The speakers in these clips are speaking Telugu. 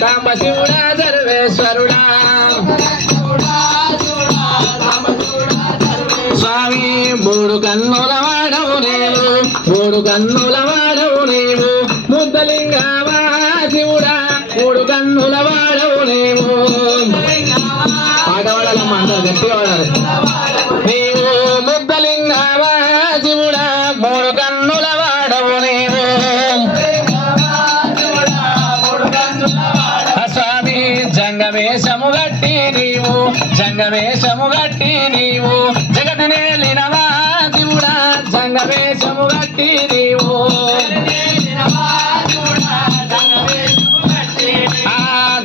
సాంబశివుడా సర్వేశ్వరుడా స్వామి మూడు కన్నుల వాడవు నీవు మూడు కన్నుల వాడవు నీవు ముద్దలింగమా శివుడా మూడు కన్నుల వాడవు నీవు పాట వాడాలమ్మా అందరూ గట్టిగా వాడాలి నీవు ముద్దలింగమా శివుడా మూడు కన్నుల వాడవు నీవు స్వామి జంగమేశము గట్టి నీవు జంగమేశము గట్టి నీవు జగతి నేలినవా శివుడా జంగమేశము గట్టి నీవు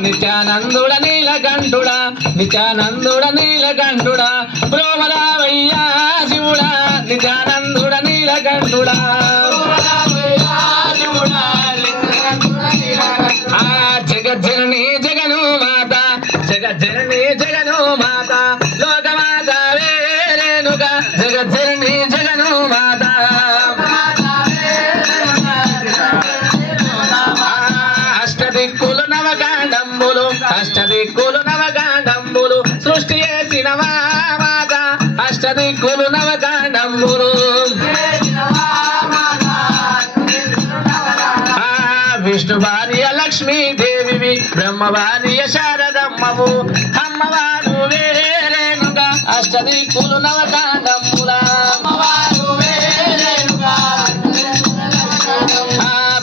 నిత్యానందుడ నీలకంఠుడా నిత్యానందుడ నీలకంఠుడా బ్రోమరావయ్యా శివుడా నిత్యానందుడ నీలకంఠుడా జగజ్జనని జగను మాత జగజ్జనని జగను మాత లోకమాత వేరేనుగా జగజ్జనని జగను మాత అష్టదిక్కులు నవకాండంబులు అష్టదిక్కులు నవకాండంబులు సృష్టి చేసినవా మాత అష్టదిక్కులు నవకాండంబులు విష్ణు భార్య లక్ష్మీదేవి బ్రహ్మ భార్య శారదమ్మవు అమ్మవారు వేరేనుగా అష్టదిక్కులు నవకాండముల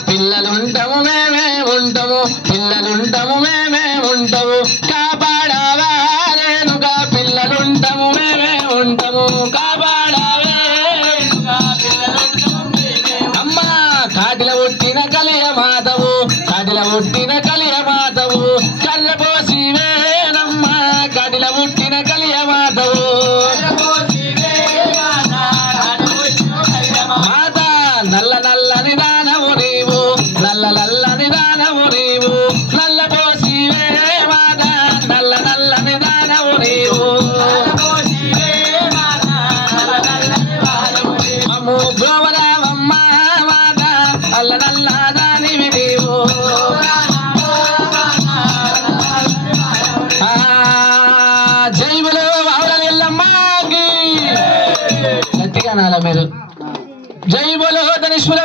పిల్లలుంటాము మేమే ఉంటాము పిల్లలుంటాము మేమే ఉంటాము కాపాడవారేనుగా పిల్లలుంటాము మేమే ఉంటాము కాపాడవేనుగా అమ్మా కాటిల పుట్టిన కలియ మాధవు కాటిల పుట్టిన కలియ మాధవు కళ్ళపోసి వేనమ్మ కాటిల పుట్టిన కలియ మాధవు మాత నల్ల నల్లని దానవు నీవు నల్ల నల్లని దానవు నీవు నల్లపోసి వే మాత నల్ల నల్లని దానవు నీవు మమ్ము బ్రోవరావమ్మ మాత అల్ల నల్ల దానివి నీవు జైబులు వాడలిల్లమ్మాకి గట్టిగా నాల మీరు జై బోలో ధనుష్పుర